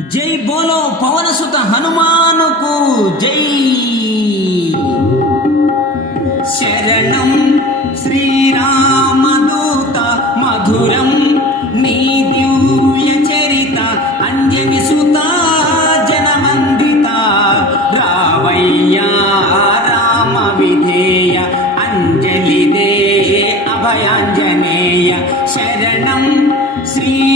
జై బోలో పవనసుత హనుమానుకు జై. శరణం శ్రీరామదూత మధురం నీ దివ్య చరిత అంజని సుత జనమందిత. రావయ్యా రామ విధేయ అంజలిదే అభయాంజనేయ. శరణం శ్రీ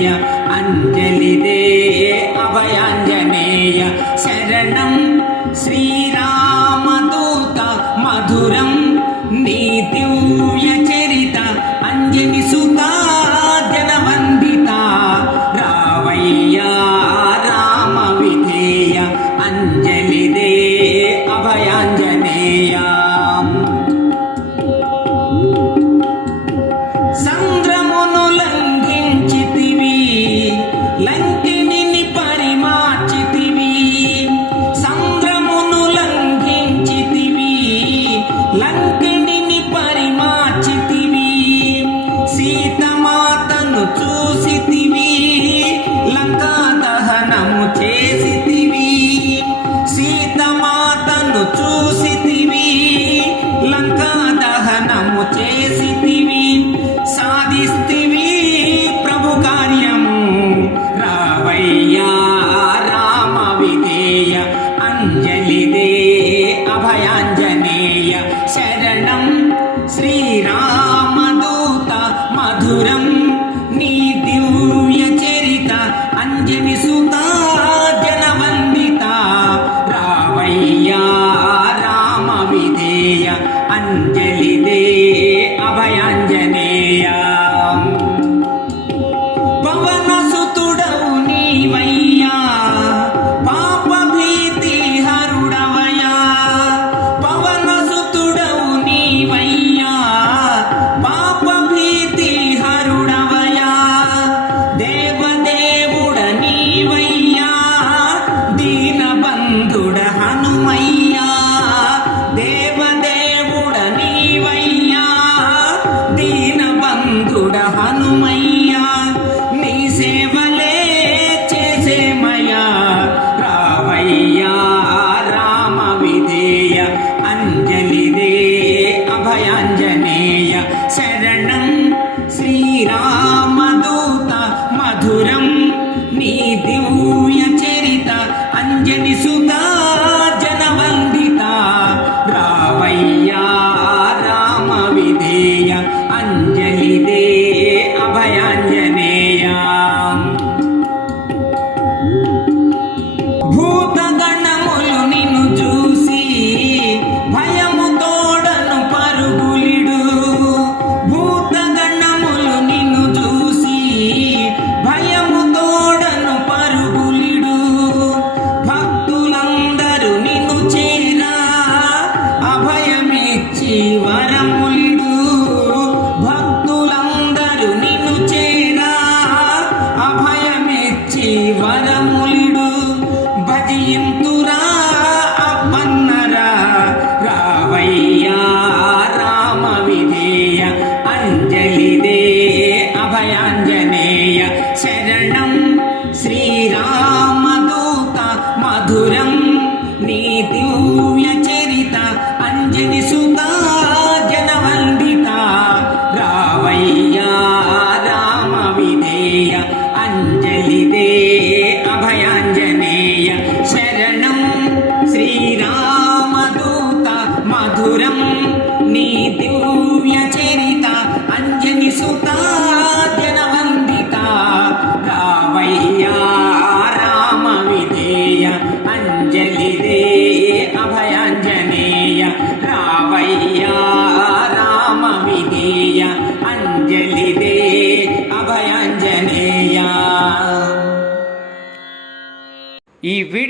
శరణ్యేయ అంజలిదే అభయాంజనేయ శరణం శ్రీరామదూత మధురం నీ దివ్య చరిత అంజని సుత Udah One